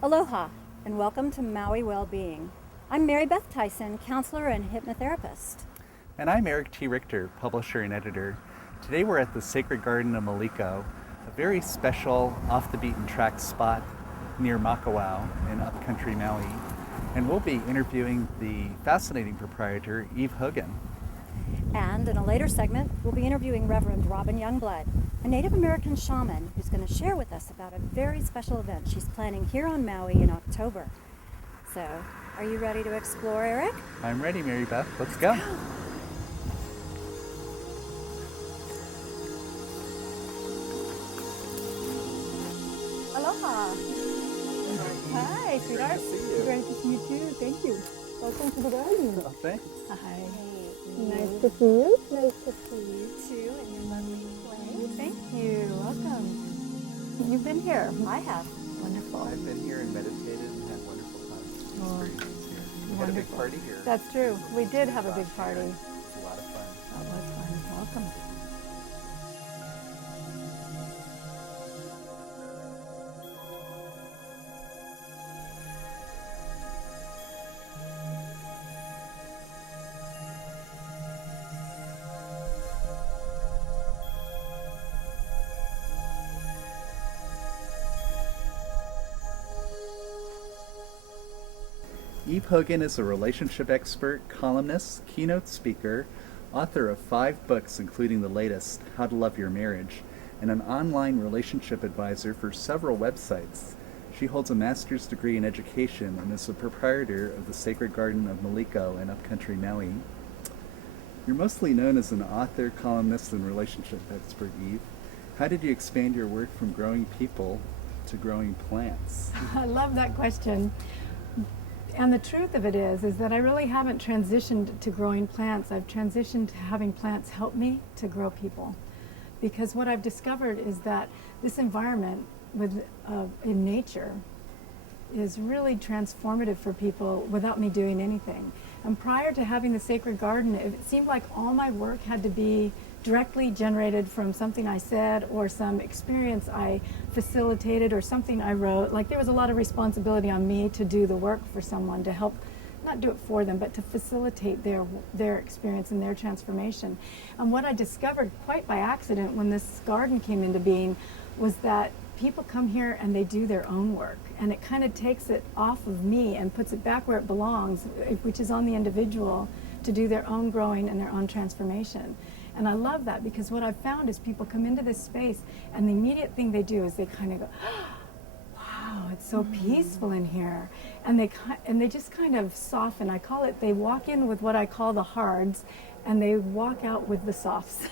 Aloha, and welcome to Maui-Well-Being. I'm Maribeth Theisen, counselor and hypnotherapist. And I'm Eric T. Richter, publisher and editor. Today we're at the Sacred Garden of Maliko, a very special off-the-beaten-track spot near Makawao in upcountry Maui. And we'll be interviewing the fascinating proprietor, Hogan. And in a later segment, we'll be interviewing Reverend Robin Youngblood, a Native American shaman who's going to share with us about a very special event she's planning here on Maui in October. So, are you ready to explore, Eric? I'm ready, Mary Beth. Let's go. Aloha. Hi, sweetheart. Great to see you. Great to see you too. Thank you. Welcome to the garden. Oh, thanks. Hi. Hey, Nice to see you. Nice to see you. too, and your lovely place. Thank you. Welcome. You've been here. I have. Wonderful. I've been here and meditated and had wonderful times. Oh, Experiences here. We had a big wonderful. party here. That's true. We did have a big Last party. year. It was a lot of fun. That was fun. Welcome. Hogan is a relationship expert, columnist, keynote speaker, author of 5 books including the latest, How to Love Your Marriage, and an online relationship advisor for several websites. She holds a master's degree in education and is the proprietor of the Sacred Garden of Maliko in upcountry Maui. You're mostly known as an author, columnist, and relationship expert, Eve. How did you expand your work from growing people to growing plants? I love that question. And the truth of it is that I really haven't transitioned to growing plants. I've transitioned to having plants help me to grow people. Because what I've discovered is that this environment in nature is really transformative for people without me doing anything. And prior to having the Sacred Garden, it seemed like all my work had to be directly generated from something I said or some experience I facilitated or something I wrote. Like there was a lot of responsibility on me to do the work for someone, to help, not do it for them, but to facilitate their experience and their transformation. And what I discovered quite by accident when this garden came into being was that people come here and they do their own work, and it kind of takes it off of me and puts it back where it belongs, which is on the individual to do their own growing and their own transformation. And I love that because what I've found is people come into this space and the immediate thing they do is they kind of go, wow, it's so peaceful in here. And they just kind of soften. I call it, they walk in with what I call the hards and they walk out with the softs,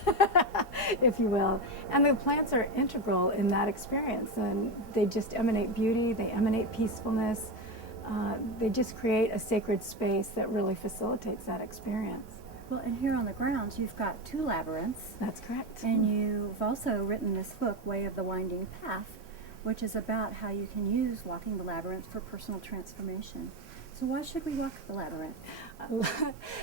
if you will. And the plants are integral in that experience, and they just emanate beauty, they emanate peacefulness. They just create a sacred space that really facilitates that experience. Well, and here on the grounds, you've got 2 labyrinths. That's correct. And you've also written this book, Way of the Winding Path, which is about how you can use walking the labyrinth for personal transformation. So why should we walk the labyrinth?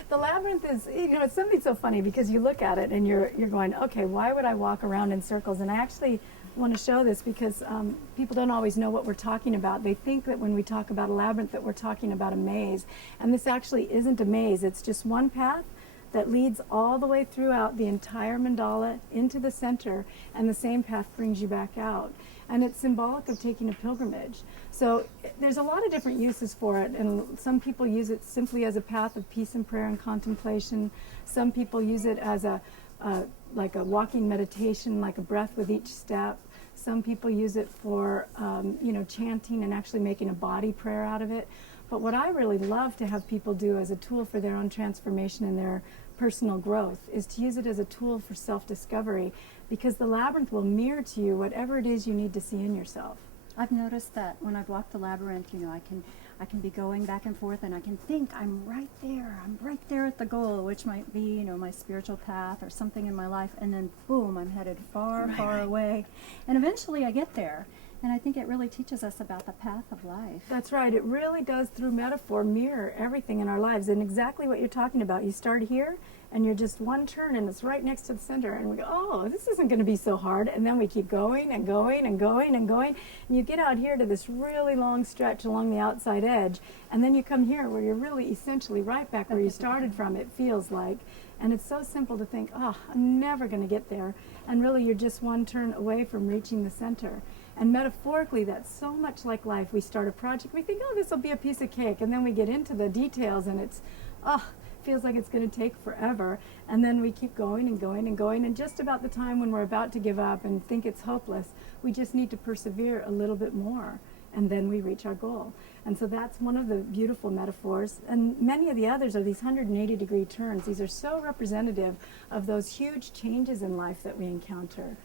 The labyrinth is, it's something so funny because you look at it and you're going, okay, why would I walk around in circles? And I actually want to show this because people don't always know what we're talking about. They think that when we talk about a labyrinth that we're talking about a maze. And this actually isn't a maze. It's just one path that leads all the way throughout the entire mandala into the center, and the same path brings you back out. And it's symbolic of taking a pilgrimage. So there's a lot of different uses for it, and some people use it simply as a path of peace and prayer and contemplation. Some people use it as like a walking meditation, like a breath with each step. Some people use it for chanting and actually making a body prayer out of it. But what I really love to have people do as a tool for their own transformation and their personal growth is to use it as a tool for self-discovery, because the labyrinth will mirror to you whatever it is you need to see in yourself. I've noticed that when I've walked the labyrinth, I can be going back and forth, and I can think I'm right there at the goal, which might be, my spiritual path or something in my life, and then boom, I'm headed far away. And eventually I get there. And I think it really teaches us about the path of life. That's right. It really does, through metaphor, mirror everything in our lives. And exactly what you're talking about. You start here, and you're just one turn, and it's right next to the center. And we go, oh, this isn't going to be so hard. And then we keep going and going and going and going. And you get out here to this really long stretch along the outside edge. And then you come here where you're really essentially right back where you started from, it feels like. And it's so simple to think, oh, I'm never going to get there. And really, you're just one turn away from reaching the center. And metaphorically, that's so much like life. We start a project, we think, oh, this will be a piece of cake. And then we get into the details, and it's, oh, feels like it's going to take forever. And then we keep going and going and going. And just about the time when we're about to give up and think it's hopeless, we just need to persevere a little bit more. And then we reach our goal. And so that's one of the beautiful metaphors. And many of the others are these 180-degree turns. These are so representative of those huge changes in life that we encounter.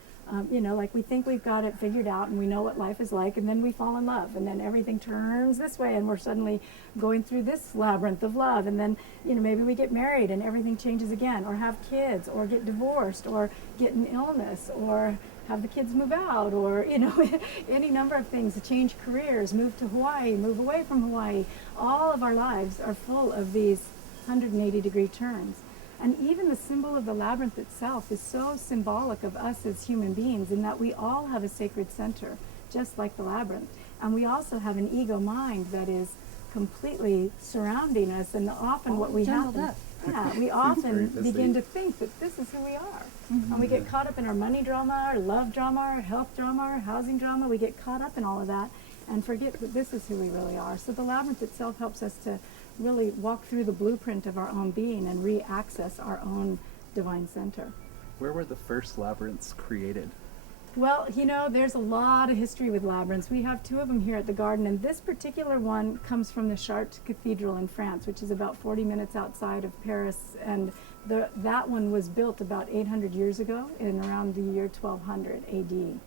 You know, like we think we've got it figured out and we know what life is like, and then we fall in love, and then everything turns this way, and we're suddenly going through this labyrinth of love, and then, you know, maybe we get married and everything changes again, or have kids, or get divorced, or get an illness, or have the kids move out, or, you know, any number of things, change careers, move to Hawaii, move away from Hawaii. All of our lives are full of these 180-degree turns. And even the symbol of the labyrinth itself is so symbolic of us as human beings, in that we all have a sacred center, just like the labyrinth. And we also have an ego mind that is completely surrounding us, and often what we happen, we often begin to think that this is who we are. And we get caught up in our money drama, our love drama, our health drama, our housing drama. We get caught up in all of that and forget that this is who we really are. So the labyrinth itself helps us to really walk through the blueprint of our own being and re-access our own divine center. Where were the first labyrinths created? Well, you know, there's a lot of history with labyrinths. We have 2 of them here at the garden, and this particular one comes from the Chartres Cathedral in France, which is about 40 minutes outside of Paris, and that one was built about 800 years ago, in around the year 1200 AD.